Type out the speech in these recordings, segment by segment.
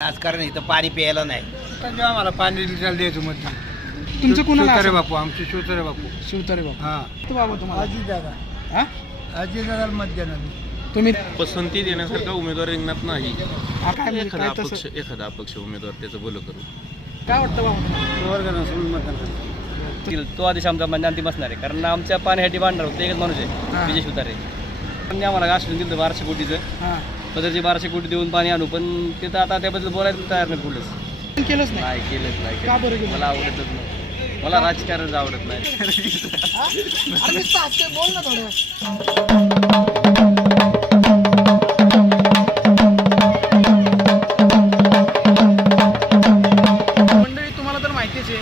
राजकारण इथं पाणी प्यायला नाही. पण आम्हाला पाणी द्यायचं मत तुमचं कुणाला शिवतारे असं? बापू, आमचे शिवतारे बापू. शिवतारे बाबा. हा, तो बाबा तुम्हाला दादा हा? दादाला मत देणार. तुम्ही पसंती देण्यासारखा उमेदवार रिंगणात नाही. काय म्हणजे एखादा काय तसं एखादा अपक्ष उमेदवार त्याचं बोल करू. काय वाटतं बाबा तुम्हाला? तो आदेश आमचा म्हणजे अंतिम असणार आहे, कारण आमच्या पाण्यासाठी भांडणार होतं एकच माणूस हा. आहे विजय शिवतारे. पण आम्हाला आश्वासन दिलं 1200 कोटीचं, हां पदरचे 1200 कोटी देऊन पाणी आणू, पण तिथं आता त्याबद्दल बोलायला तयार नाही पुढंच. केलंच नाही. नाही केलंच नाही का बरं केलं. केलं? मला आवडतच नाही, मला राजकारणच आवडत नाही. अरे नुसतं हसतोय, बोल ना थोडं. मंडळी, तुम्हाला तर माहितीच आहे,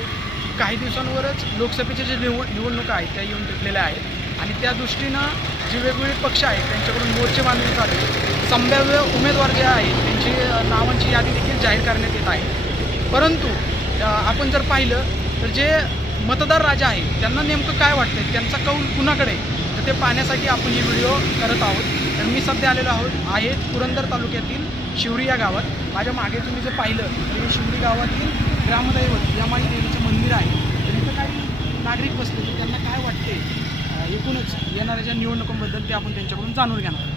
काही दिवसांवरच लोकसभेच्या जे निवडणुका आहेत त्या येऊन टिकलेल्या आहेत आणि त्या दृष्टीनं जे वेगवेगळे पक्ष आहेत त्यांच्याकडून मोर्चे बांधले चालू आहेत. संभाव्य उमेदवार जे आहेत त्यांची नावांची यादी देखील जाहीर करण्यात येत आहे. परंतु आपण जर पाहिलं तर जे मतदार राजा आहेत त्यांना नेमकं काय वाटतं, त्यांचा कौल कुणाकडे आहे, तर ते पाहण्यासाठी आपण ही व्हिडिओ करत आहोत. तर मी सध्या आलेलो आहे पुरंदर तालुक्यातील शिवरी या गावात. माझ्या मागे तुम्ही जर पाहिलं तर शिवरी गावातील ग्रामदैवत यमाई देवीचं मंदिर आहे. तर इथं काही नागरिक बसले तर त्यांना काय वाटते एकूणच येणाऱ्या ज्या निवडणुकांबद्दल ते आपण त्यांच्याकडून जाणून घेणार आहोत.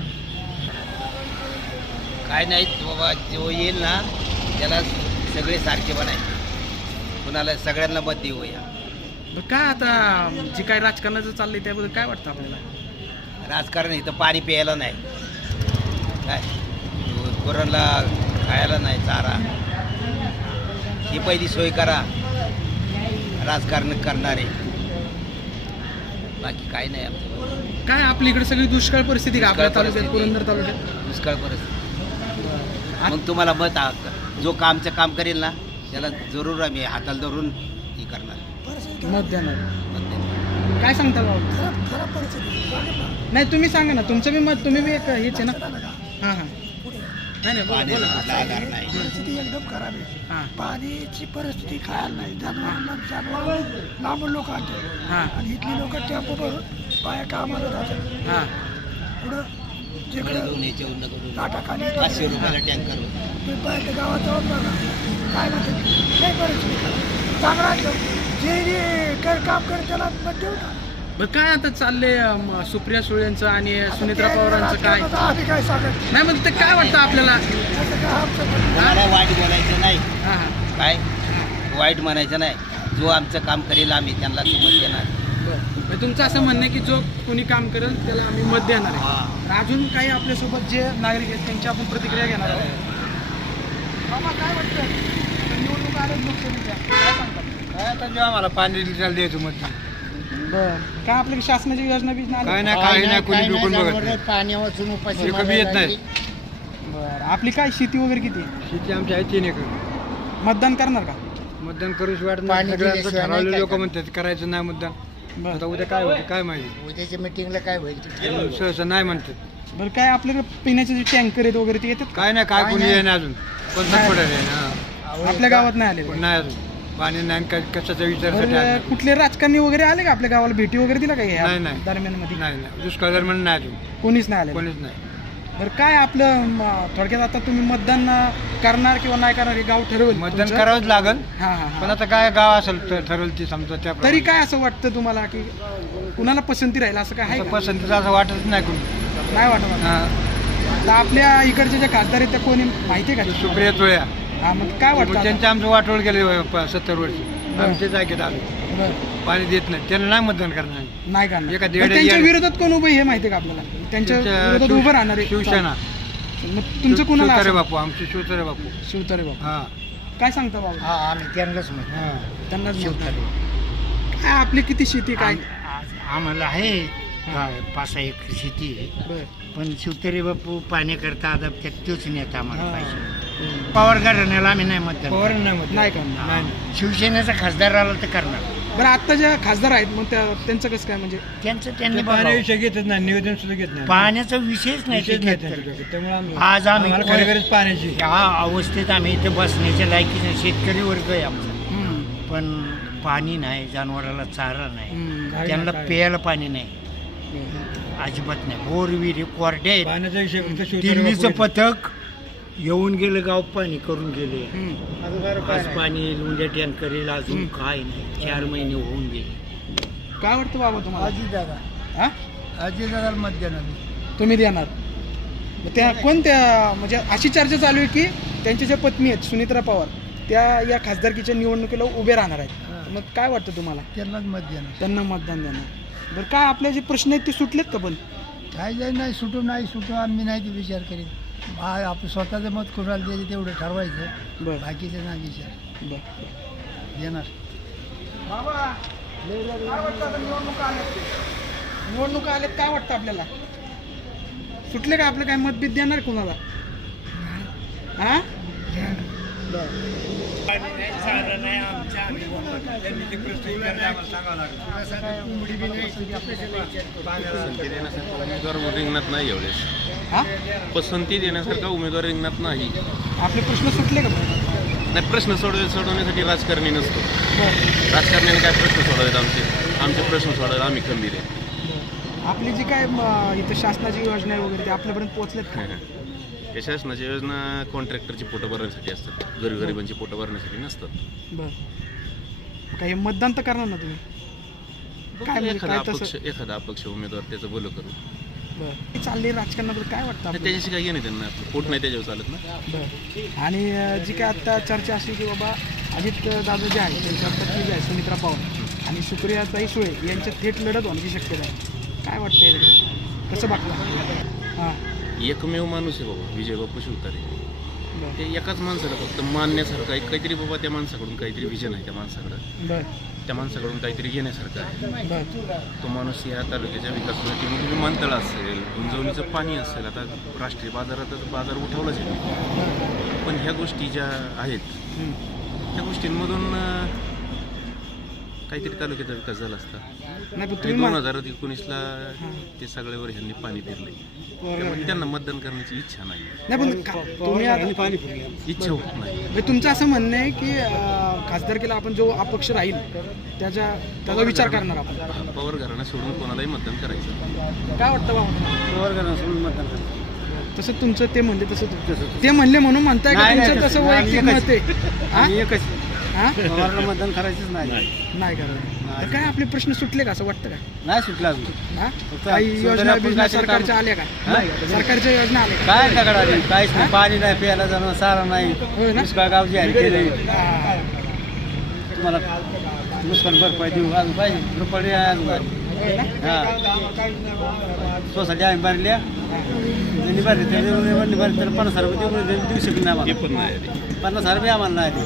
काय नाही बाबा, जो येईल ना त्याला सगळे सारखे बनायचे, कुणाला सगळ्यांना मत देऊया. तर काय आता जे काय राजकारणाचं चाललंय त्याबद्दल काय वाटतं आपल्याला? राजकारण इथं पाणी प्यायला नाही, काय पोरांना खायला नाही चारा, ही पहिली सोय करा राजकारण करणारे. बाकी काय नाही आमचं. काय आपल्या इकडे सगळी दुष्काळ परिस्थिती का आपल्या दुष्काळ तालुक्यात, परिस्थिती. पुरंदर तालुक्यात? दुष्काळ परिस्थिती. मग तुम्हाला मत जो कामचं काम करेल ना त्याला जरूर आम्ही हाताला धरून ही करणार, मत देणार. मत देणार. काय सांगता बाबा? नाही तुम्ही सांगा ना, तुमचं बी मत, तुम्ही बी एक हेच आहे ना. हां हां नाही नाही बोला, पाण्याला बोला. कुठला आधार नाही. परिस्थिती एकदम खराब आहे. हां पाण्याची परिस्थिती खायला नाही, जनावरांना लांबून लोक आणतात हां आणि इथली लोक टेम्पो भरून बाया कामाला जातात. हां पुढं जिकडं दोन याच्यावर नको दोन. नाटाखाली 500 रुपयाला टँकर. तुम्ही बाहेरच्या गावात जाऊन बघा काय म्हणतात, नाही परिस्थिती खराब. चांगला असलं जे जे काम करत त्याला मत देऊ ना. बरं काय आता चाललंय सुप्रिया सुळेंचं आणि सुनेत्रा पवारांचं काय? आम्ही काय सांगत नाही म्हणजे ते काय वाटतं आपल्याला? त्याचं काय आमचं पण कोणाला वाईट बोलायचं नाही, हां हां काय वाईट म्हणायचं नाही. जो आमचं काम करेल आम्ही त्यांना ती मत देणार. बरं. म्हणजे तुमचं असं म्हणणं आहे की जो कोणी काम करेल त्याला आम्ही मत देणार आहे. हा. तर अजून काही आपल्यासोबत जे नागरिक आहेत त्यांची आपण प्रतिक्रिया घेणार आहोत. बाबा काय वाटतं, निवडणूक आल्या लोकसभेच्या, काय सांगतात? काय आता जेव्हा आम्हाला पाणी द्यायचं मत. बरं काय आपल्या शासनाची योजना बिजना आली? काय नाही, काही नाही, कोणी डुकून बघत नाही. पाणी वाचून उपाशी एक बी येत नाही. बरं आपली काय शेती वगैरे किती आहे? शेती आमची आहे 3 एकर. मतदान करणार का? मतदान करूच वाटत पाणी नाही. सगळ्यांचं दिल्याशिवाय नाही ठरवलेले काय लोक म्हणतात करायचं नाही मतदान. बरं आता उद्या काय होतं काय माहिती. उद्याच्या मिटिंगला काय होईल सहसा नाही म्हणतात. बरं काय आपल्याकडे पिण्याचे जे टँकर आहेत वगैरे ते येतात का? काय नाही, काय कोणी नाही. येईना अजून. कोणता नाही. पुढे आहे आपल्या गावात नाही आले. नाही अजून. पाणी नाही, काय कशाचा विचारसाठी बरं आलं. कुठले राजकारणी वगैरे आले का आपल्या गावाला, भेटी वगैरे दिला का नाही, या नाही. दरम्यान मध्ये? नाही नाही, दुष्काळ दरम्यान नाही अजून कोणीच नाही आले. कोणीच नाही. बरं काय आपलं थोडक्यात आता तुम्ही मतदान करणार किंवा नाही करणार हे गाव ठरवेल मतदान तुमचं? करावंच लागल. हां हां पण हां. आता काय गाव असेल ठरवलं ती समजा त्या तरी काय असं वाटतं तुम्हाला की कुणाला पसंती राहील असं काय आहे का? पसंतीचं असं वाटत नाही कोणी. नाही वाटत मला. हा. आता आपल्या इकडचे जे खासदार आहेत त्या कोणी माहिती आहे का? सुप्रिया सुळ्या हा मग काय वाटतं आता? त्यांचे आमचं वाटोळ गेले 70 वर्ष. आमच्या जागेत आलो बरं, पाणी देत नाही, त्यांना नाही मतदान करणार. नाही करणार. एका बरं, दीड- त्यांच्या दीड- विरोधात कोण उभं आहे हे माहिती आहे का आपल्याला? त्यांच्या विरोधात उभं राहणार आहे. शिवसेना. मग तुमचं कुणाला शिवतारे असं? बापू, आमचे शिवतारे बापू. शिवतारे बाबा. हा काय सांगता बाबा? हा आम्ही त्यांनाच म्हणतो. हा. त्यांना काय आपली किती शेती काय? आम्हाला आहे 5-6 एकर शेती आहे. बरं. पण शिवतरे बापू पाण्याकरता आदाबत्यात तोच नेता आम्हाला हा. पाहिजे. पवार घराण्याला आम्ही नाही मतदान पवार करणार. नाही मतदान. नाही करणार. नाही. शिवसेनेचा खासदार आला तर करणार. बरं आता ज्या खासदार आहेत मग त्यांचं कसं काय म्हणजे? त्यांचं ते त्यांनी बघावं. पाण्याविषयी घेतच नाही, निवेदन सुद्धा घेत नाही. पाण्याचा विषयच नाही ते विषयच नाही घेत तर. त्यांच्याकडे. त्यामुळे आज आम्ही आम्हाला खरी गरज पाण्याची. या अवस्थेत आम्ही इथे बसण्याच्या लायकीचे शेतकरी वर्ग आहे आमचा. हम्म. पण पाणी नाही, जनावराला चारा नाही, हम्म. त्यांना प्यायला पाणी नाही, अजिबात नाही. बोर विहिरी कोरड्या आहेत. पाण्याचा विषय फक्त शिवतारे दिल्लीचं बापू. पथक येऊन गेले गाव पाणी करून गेले. हम्म. आज पाणी येईल, उद्या टँकर येईल, अजून काय नाही. 4 महिने होऊन गेले. काय वाटतं बाबा तुम्हाला अजितदादा हा अजितदादाला मत देणार मी. तुम्ही देणार मग त्या कोणत्या म्हणजे अशी चर्चा चालू आहे की त्यांच्या ज्या पत्नी आहेत सुनित्रा पवार त्या या खासदारकीच्या निवडणुकीला उभे राहणार आहेत. मग काय वाटतं तुम्हाला त्यांनाच मत देणार. त्यांना मतदान देणार? बरं काय आपले जे प्रश्न आहेत ते सुटलेत का पण? काय जाईल नाही सुटू आम्ही नाही ते विचार करीत. आपलं स्वतःचं मत कुणाला द्यायचं तेवढं ठरवायचं. बरं बाकीचं नाही विचार बरं देणार. बाबा काय वाटतं आता निवडणुका आल्यात काय वाटतं आपल्याला? सुटले का आपलं काय मतभेद देणार कोणाला? हा पसंती देण्यासारखा उमेदवार रिंगणात नाही एवढेच. हा पसंती देण्यासारखा उमेदवार रिंगणात नाही. आपले प्रश्न सुटले का पण? नाही, प्रश्न सोडवण्यासाठी राजकारणी नसतो. बरं राजकारण्याने काय प्रश्न सोडवायचे आमचे प्रश्न सोडवायला आम्ही खंबीर आहे. आपली जी काय इथं शासनाची योजना आहे वगैरे ते आपल्यापर्यंत पोहोचलेत का? या शासनाच्या योजना कॉन्ट्रॅक्टरची पोटं भरण्यासाठी असतात, गरिबांची पोटं भरण्यासाठी नसतात. बरं काही मतदान तर करणार ना तुम्ही? काय म्हणजे काय एखादा अपक्ष उमेदवार त्याचं बोलं करू. बरं चालले राजकारणाबद्दल काय वाटतं आपल्याला? त्याच्याशी काय घेणे त्यांना, पोट नाही त्याच्यावर चालत ना. बरं आणि जी काय आत्ता चर्चा अशी की बाबा अजित दादा जे आहे त्यांच्या पत्नी जी आहे सुनित्रा पवार आणि सुप्रियाताई सुळे यांच्यात थेट लढत होण्याची शक्यता आहे. काय वाटतं याकडे कसं बघता? हां एकमेव माणूस आहे बाबा विजय बापू शिवतारे. बरं ते एकाच माणसाला फक्त मानण्यासारखं आहे. काहीतरी बाबा त्या माणसाकडून काहीतरी विजन आहे. त्या माणसाकडं बरं त्या माणसाकडून काहीतरी घेण्यासारखं आहे. बरं तो माणूस या तालुक्याच्या विकासासाठी म्हणजे विमानतळ असेल, उंजवणीचं पाणी असेल, आता राष्ट्रीय बाजारातच बाजार उठवलाच आहे. पण ह्या गोष्टी ज्या आहेत हं. त्या गोष्टींमधून काहीतरी तालुक्याचा विकास झाला असता. नाही पण आणि तुम्ही 2021ला ते सगळ्यावर ह्यांनी पाणी फिरलंय. त्यामुळे त्यांना मतदान करण्याची इच्छा नाही, नाही पण तुम्ही आता इच्छा होत नाही. म्हणजे तुमचं असं म्हणणं आहे की खासदारकीला आपण जो अपक्ष राहील त्याचा विचार करणार आपण. पवार घराणं सोडून कोणालाही मतदान करायचं. काय वाटतं बाबा? वर्गाला तसं तुमचं ते म्हणले तसं ते म्हणले म्हणून म्हणताय का तुमचं तसं वैयक्तिक मत आहे? हा? एकच हा? पवारला मतदान करायचंच नाही. नाही करायचं तर काय आपले प्रश्न सुटले का असं वाटतं का? नाही सुटला अजून. हा? काही योजना बिजना सरकारच्या आल्या का? सरकारच्या योजना आल्या का? काय दगड काहीच नाही. पाणी नाही, प्यायला जाणं, सारा नाही. होय ना? दुष्काळ गाव जाहीर केले. हा. तुम्हाला नुकसान भरपाई देऊ अजून पाहिजे रुपये अजून होय ना? हां सोसायटी आम्ही भरल्या त्यांनी भरली त्याला 50,000 रुपये देऊ शकत नाही आम्हाला. पण नाही 50,000 रुपये आम्हाला नाही दे.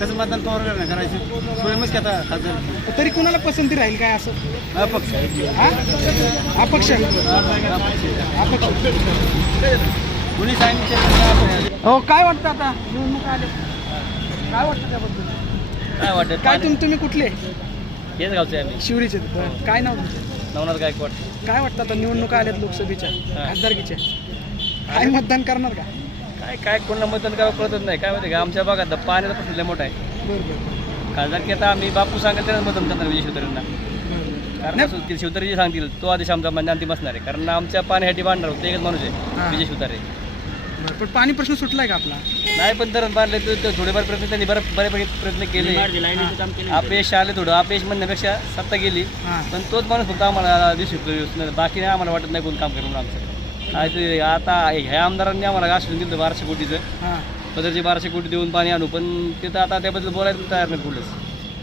कसं मतदान पवार नाही करायचं सोयमच की आता खासदार तरी कुणाला पसंती राहील काय असं? अपक्ष. हा? अपक्ष अपक्ष कुणी सांगितलं हो काय वाटतं आता निवडणूक आले काय वाटतं त्याबद्दल? काय वाटत काय तुम्ही कुठले? हेच गावचे आम्ही शिवरीचे काय नाव तुमचं? नवनाथ गायकवाड. काय वाटतं आता निवडणुका आल्यात लोकसभेच्या खासदारकीच्या काय मतदान करणार का? काय कोणाला मतदान करावं कळतच नाही. काय माहिती का आमच्या भागात पाण्याचा प्रश्न लय मोठा आहे. बरं बरं खासदारकी आता आम्ही बापू सांगेल त्याला मतदान करणार विजय शिवतारेंना. कारण नाही. असं ते शिवतारे जे सांगतील तो आदेश आमचा म्हणजे अंतिम असणार आहे. कारण आमच्या पाण्यासाठी बांधणार होतं एकच माणूस हां. आहे विजय शिवतारे. बरं पण पाणी प्रश्न सुटलाय का आपला? नाही पण धरण बांधले तर थोडेफार प्रयत्न त्यांनी बऱ्यापैकी प्रयत्न केले. अपयश आले थोडं अपयश म्हणण्यापेक्षा सत्ता गेली. हां पण तोच माणूस फक्त आम्हाला दिसतो. बाकी नाही आम्हाला वाटत नाही कोण काम करून आमचं. आता ह्या आमदारांनी आम्हाला आश्वासन दिलं 1200 कोटीचं. हां पदरचे 1200 कोटी देऊन पाणी आणू पण तिथं आता त्याबद्दल बोलायला तयार नाही पुढलंच.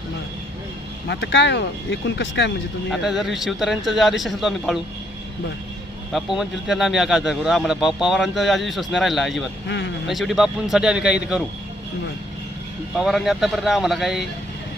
बरं मग आता काय एकूण कसं काय म्हणजे तुम्ही आता जर शिवतारांचा जे आदेश असेल तो आम्ही पाळू. बरं बापू म्हणतील त्यांना आम्ही खासदार करू. आम्हाला पवारांचा आधी विश्वास नाही राहिला अजिबात. पण शेवटी बापूंसाठी आम्ही काही करू. बरं पवारांनी आतापर्यंत आम्हाला काही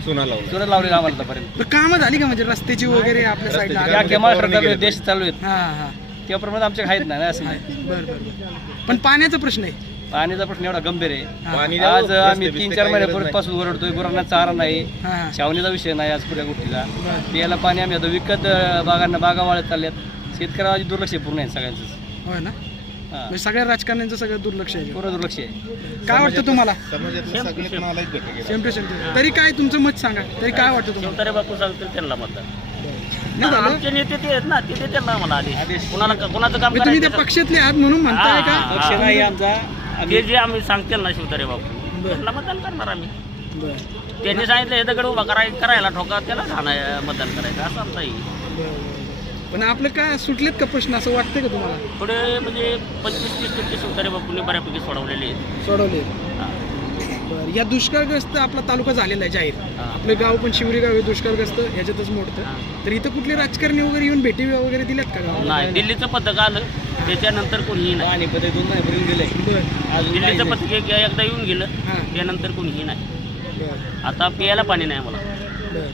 चुना लावला. चुना लावलेलं आम्हाला आतापर्यंत. पण कामं झाली का म्हणजे रस्त्याची वगैरे आपल्या साईडला? या महाराष्ट्रात देश चालू आहेत हां हां त्याप्रमाणे आमच्या आहेत नाही असं नाही. बरं बरं पण पाण्याचा प्रश्न आहे. पाण्याचा प्रश्न एवढा गंभीर आहे. पाणी आज आम्ही 3-4 महिन्यापासून ओरडतोय गुरांना चारा नाही. हां छावणीचा विषय नाही आज पुऱ्या गोष्टीला. प्यायला पाणी आम्ही आता विकत बागा वाळत चालल्यात. शेतकऱ्याची दुर्लक्ष आहे पूर्ण आहे सगळ्यांचंच. होय ना? हां म्हणजे सगळ्या राजकारण्यांचं सगळं दुर्लक्ष आहे. पूर्ण दुर्लक्ष आहे. काय वाटतं तुम्हाला? समाजात सेम टू सेम. तरी काय तुमचं मत सांगा. तरी काय वाटतं तुम्हाला? शिवतारे बापू सांगतील त्यांना मतदान. नाही झालं? आमचे नेते ते आहेत ना तिथे त्यांना म्हणा आदेश. कोणाचं काम म्हणजे तुम्ही त्या करायचं पक्षातले आहात म्हणून म्हणताय का? पक्ष नाही आमचा ते जे आम्ही सांगतील ना शिवतारे बापू त्यांना मतदान करणार आम्ही. त्यांनी सांगितलं हे दगड उभा करायला ठोका त्याला मतदान करायचं असं आमचं आहे. पण आपलं काय सुटलेत का प्रश्न असं वाटतंय का तुम्हाला? पुढे म्हणजे 25-30% शिवतारे बापूंनी बऱ्यापैकी सोडवलेले आहेत. सोडवले. हा. बरं, या दुष्काळग्रस्त आपला तालुका झालेला आहे जाहीर. हा. आपलं गाव पण शिवरी गाव आहे दुष्काळग्रस्त ह्याच्यातच मोडतं. हा. तर इथं कुठले राजकारणी वगैरे येऊन भेटी वगैरे दिल्यात का गावाला? नाही, दिल्लीचं पथक आलं त्याच्यानंतर कोणीही नाही. आणि पदे 2 महिन्यापर्यंत गेले. बरं, दिल्लीचं पथक एकदा येऊन गेलं हा. त्यानंतर कोणीही नाही. बरं, आता प्यायला पाणी नाही मला. बरं.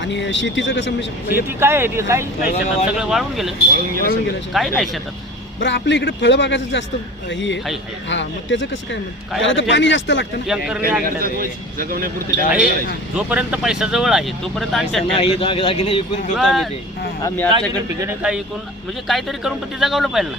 आणि शेतीचं कसं म्हणजे शेती काय आहे ती काहीच नाही शेतात, सगळं वाळून गेलं. वाळून गेलं? काही नाही शेतात. बरं, आपल्या इकडे फळबागाचं जास्त ही आहे. हाय, हाय. हा, मग त्याचं कसं काय म्हणत? काय त्याला तर पाणी जास्त लागतं ना. टँकरने आणलं आहे. जोपर्यंत पैसा जवळ आहे तोपर्यंत आणतात नाही टँकर. दागिने विकून घेतो आम्ही ते. आम्ही दागिने आजच्याकडे पिकणे काही इकून म्हणजे काहीतरी करून पण ते जगावलं पाहिजे ना.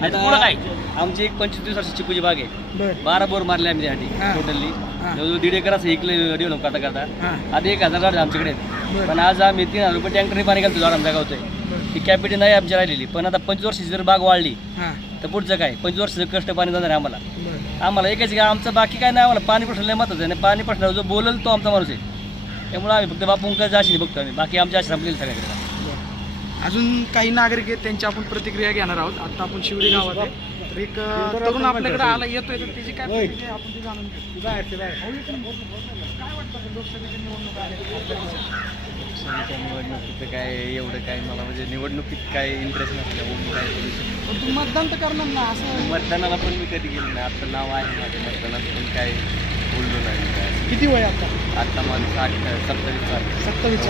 नाही तर पुढं काय? आमची एक 25 वर्षाची चिकूची बाग आहे. बरं. 12 बोर मारले आम्ही त्यासाठी हा. टोटली. हा. 1.5 एकर असं इकलं डेव्हलप करता करता. हा. आता 1000 झाड आमच्याकडे आहेत. बरं. पण आज आम्ही 3000 रुपये टँकरने पाणी घालतो झाड आमच्या गावचं. ही कॅपिटी नाही आमची राहिलेली. पण आता 25 वर्षाची जर बाग वाढली हा, तर पुढचं काय 25 वर्षाचं कष्ट पाणी जाणार आहे आम्हाला. बरं. आम्हाला एकच की आमचं बाकी काय नाही, आम्हाला पाणी प्रश्न लय महत्त्वाचं आहे. आणि पाणी प्रश्नावर जो बोलल तो आमचा माणूस आहे. त्यामुळे आम्ही फक्त बापूंकडे आशेने बघतो आम्ही. बाकी आमच्या आश्रम आपल्याला सगळ्याकडे. अजून काही नागरिक आहेत त्यांची आपण प्रतिक्रिया घेणार आहोत. आता आपण शिवरी गावात आहे. तर एक तरुण आपल्याकडे आला येतोय तर त्याची काय प्रतिक्रिया आपण ती जाणून घेऊ. काय वाटतं लोकसभेच्या निवडणुका आल्या? निवडणुकीचं काय एवढं काय मला म्हणजे निवडणुकीत काय इंटरेस्ट नसल्यामुळे काय करू शकतो. पण तू मतदान तर करणार ना असं? मतदानाला पण मी कधी गेलो नाही. आता नाव आहे माझं मतदानात पण काय बोललो नाही काय. किती वय आता? आता माझं 27 साल 27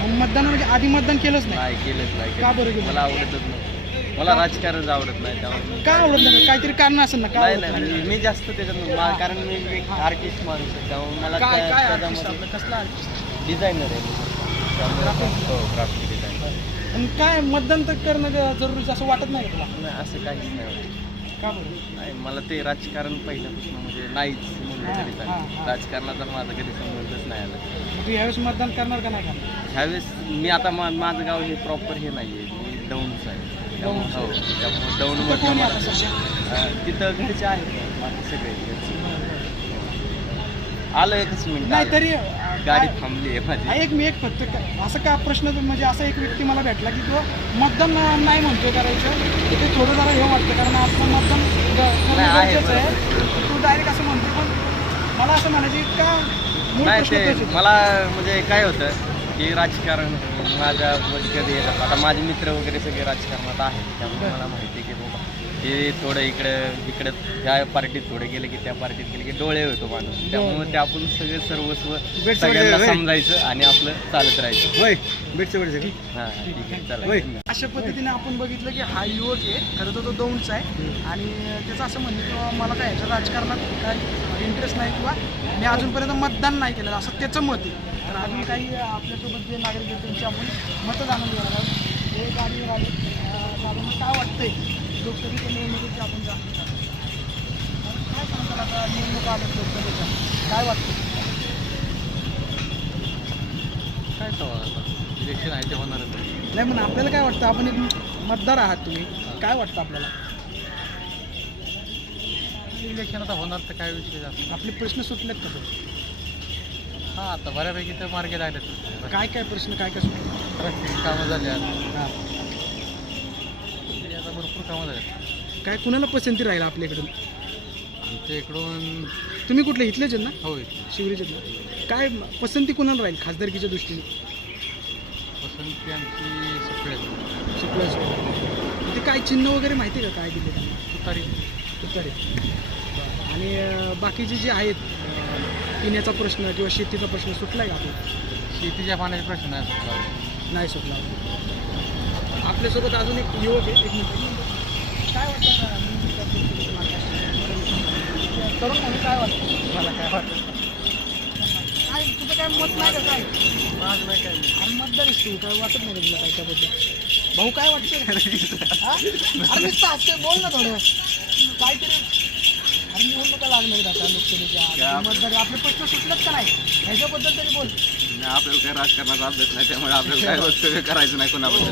मग मतदान म्हणजे आधी मतदान केलंच नाही? नाही केलंच नाही. का बरं केलं? मला आवडतच नाही. मला राजकारणच आवडत नाही त्यामुळे का आवडत नाही? काहीतरी कारण असेल ना? नाही नाही मी जास्त त्याच्यात कारण मी एक आर्टिस्ट माणूस आहे त्यामुळे मला काय काय त्याच्यामध्ये artist आपलं? कसला artist? डिझायनर आहे. हो ग्राफिक डिझायनर. पण काय मतदान तर करणं जरुरीचं असं वाटत नाही का तुला? नाही असं काहीच नाही वाटत. का बरं? नाही मला ते राजकारण पहिल्यापासून म्हणजे नाहीच म्हणलं तरी हा, चालेल. हा. राजकारणाचा माझा कधी संबंधच नाही आला. मग तू यावेळेस मतदान करणार का नाही करणार? ह्यावेळेस मी आता माझं गाव हे प्रॉपर हे नाही आहे. मी दौंडचं आहे. त्यामुळे हो त्यामुळे तिथं कोण आहे दौंडमध्ये आता सध्या? तिथं घरचे आहेत बाकी सगळे घरचे. आलं एकच मिनिट नाही आलं. तरी गाडी थांबली आहे माझी. मी एक फक्त असं का प्रश्न म्हणजे असा एक व्यक्ती मला भेटला की तो मतदान नाही म्हणतो करायचं तर ते थोडं जरा हे वाटतं कारण आपलं मतदान करणं आहे, गरजेचं आहे. तू डायरेक्ट असं म्हणतो पण मला असं म्हणायचं की का मूळ नाही प्रश्न ते तोच आहे. मला म्हणजे काय होतं की राजकारण माझ्या म्हणजे कधी येतात आता माझे मित्र वगैरे सगळे राजकारणात आहेत त्यामुळे मला माहिती आहे की बाबा हे थोडं इकडं ह्या पार्टीत थोडे गेले की त्या पार्टीत गेले की डोळे होतो माणूस त्यामुळे ते आपण सगळे सर्वस्व सगळ्यांना समजायचं आणि आपलं चालत राहायचं. होय हां ठीक आहे चला. अशा पद्धतीने आपण बघितलं की हा युवक आहे खरं तर तो दौंडचा आहे आणि त्याचं असं म्हणणं की बाबा मला काय ह्याच्या राजकारणात काय इंटरेस्ट नाही किंवा मी अजूनपर्यंत मतदान नाही केलेलं असं त्याचं मत आहे. तर अजून काही आपल्यासोबत जे नागरिक आहेत त्यांची आपण मतं जाणून घेणार आहोत. हे गाडीवर आले मला काय वाटतंय लोकसभेच्या निवडणुकीची आपण जाणून घेणार आहोत. काय सांगताल आता निवडणुका आल्यात लोकसभेच्या काय वाटतं? काय सवाल इलेक्शन आहे ते होणारच. नाही पण आपल्याला काय वाटतं आपण एक मतदार आहात तुम्ही काय वाटतं आपल्याला? इलेक्शन आता होणार तर काय विषय जास्त. आपले प्रश्न सुटलेत का तर? हां आता बऱ्यापैकी तर मार्गे राहिलेत. काय काय प्रश्न काय काय सुटले? रस्त्याची कामं झाली हां आता भरपूर कामं झाली काय कुणाला पसंती राहील आपल्याकडून? आमच्या इकडून. तुम्ही कुठले इथलेच आहेत ना? होय शिवरीचे काय पसंती कुणाला राहील खासदारकीच्या दृष्टीने? पसंती आमची सगळे शुक्लाच ते काय चिन्ह वगैरे माहिती आहे का काय दिले त्यांना? तुतारी. तुतारे. आणि बाकीचे जे आहेत पिण्याचा प्रश्न किंवा शेतीचा प्रश्न सुटला आहे का आपला? शेतीच्या पाण्याचा प्रश्न आहे. नाही सुटला. आपल्यासोबत अजून एक युवक आहे एक मिनिट काय वाटतं तरुण म्हणून काय वाटतं मला काय वाटतं काय तुझं काय मत नाही का काय माझं नाही काय आणि मतदार तू काय वाटत नाही का तुला काय त्याबद्दल भाऊ काय वाटतं अरे नुसतं हसतोय बोल ना थोडं काहीतरी अरे निवडणुका लागणार आता लोकसभेच्या मतदार आपले प्रश्न सुटलेत का नाही ह्याच्याबद्दल तरी बोल. आपल्याला काही राजकारणाचा अभ्यास नाही त्यामुळे आपल्याला काय वस्तू करायचं नाही कोणाबद्दल.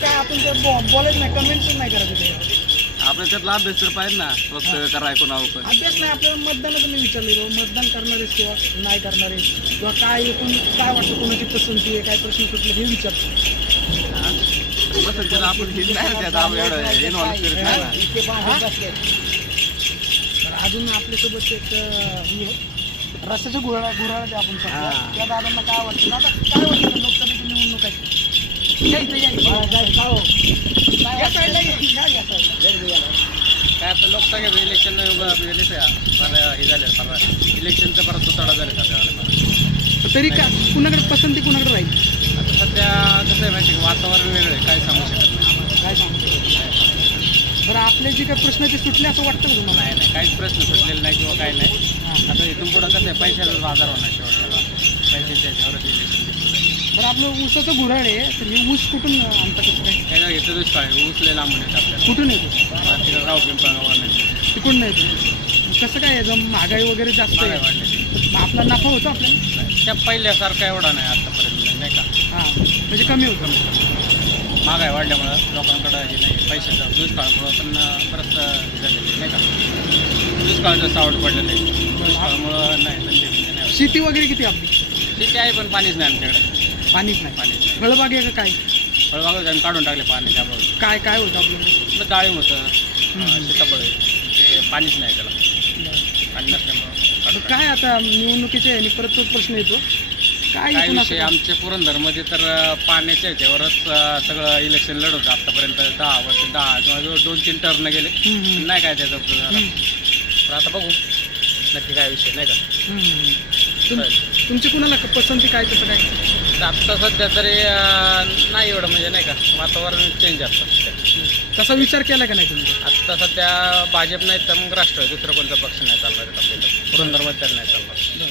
काय आपण ते बोलायचं नाही कमेंट्स नाही करायचं ते आपल्या त्यातला अभ्यास तर पाहिजे ना फक्त करा कोणावर पण. अभ्यास नाही आपल्याला मतदानाचं मी विचारले बाबा मतदान करणारे किंवा नाही करणारे किंवा काय एकूण काय वाटतं कोणाची पसंती आहे काय प्रश्न सुटले हे विचारतो. बस त्याला आपण हे नाही ना त्यात आपण एवढं इन्व्हॉल्व करत नाही ना. तर अजून आपल्यासोबत एक रस्त्याच्या घोराळा जे आपण सांगतो त्या दादांना काय वाटतं आता काय वाटतं लोकसभेची निवडणूक आहे काय आता लोकसभेचं इलेक्शन हे झालं इलेक्शनचं परत तुतडा झाले. तरी का कुणाकडे पसंती कुणाकडे राहील आता सध्या कसं आहे माहिती वातावरण वेगळं आहे काय सांगू शकत नाही. काय सांगतो बरं आपले जे काही प्रश्न ते सुटले असं वाटतं का तुम्हाला? नाही नाही काहीच प्रश्न सुटलेले नाही किंवा काय नाही. आता इथून पुढं कसं आहे पैशाचा बाजार होणार शेवटला पैशाच्या ह्याच्यावरच इलेक्शन दिसतं जाईल. बरं आपलं ऊसाचं घोराळ आहे तर हे ऊस कुठून आणतं कसं काय काय नाही घेतं दुष्काळ उचले लांबून येतं आपल्याला कुठून येतो तिकडं राव पिंपळगावाला नाही तिकडून नाही येतो कसं काय आहे जर महागाई वगैरे जास्त महागाई आहे वाढली मग आपला नफा होतो आपल्याला त्या पहिल्यासारखा एवढा नाही आतापर्यंत नाही का. हां म्हणजे कमी होतं महागाई वाढल्यामुळं लोकांकडं हे नाही पैशाचं दुष्काळामुळं पण बरंच झालेलं नाही का. दुष्काळाचं सावट पडलेलं आहे दुष्काळामुळं नाही धंदे नाही. शेती वगैरे किती आपली शेती आहे पण पाणीच नाही आमच्याकडे. पाणीच नाही पाणीच नाही फळबाग आहे का काय फळबाग आम्ही काढून टाकले पाणी त्यामुळे काय काय होतं आपल्याकडे मग डाळिंब होतं सीताफळ ते पाणीच नाही त्याला पाणी नसल्यामुळं तर काय आता निवडणुकीच्या ह्याने परत तोच प्रश्न येतो काय काय एकूण विषय असं- आमच्या पुरंदरमध्ये तर पाण्याच्या ह्याच्यावरच सगळं इलेक्शन लढवतं आत्तापर्यंत 10 वर्ष 10 किंवा 2-3 टर्न गेले हम्म. नाही काय त्याचं हम्म. तर आता बघू नक्की काय विषय नाही का. हम्म. तुमची कुणाला पसंती काय कसं काय तर आत्ता सध्या तरी नाही एवढं म्हणजे नाही का वातावरण चेंज असतं सध्या. तसा विचार केला का नाही तुम्ही आत्ता सध्या भाजप नाही तर मग राष्ट्रवादी दुसरा कोणता पक्ष नाही चालणार आपल्या इथं पुरंदरमध्ये तर नाही चालणार.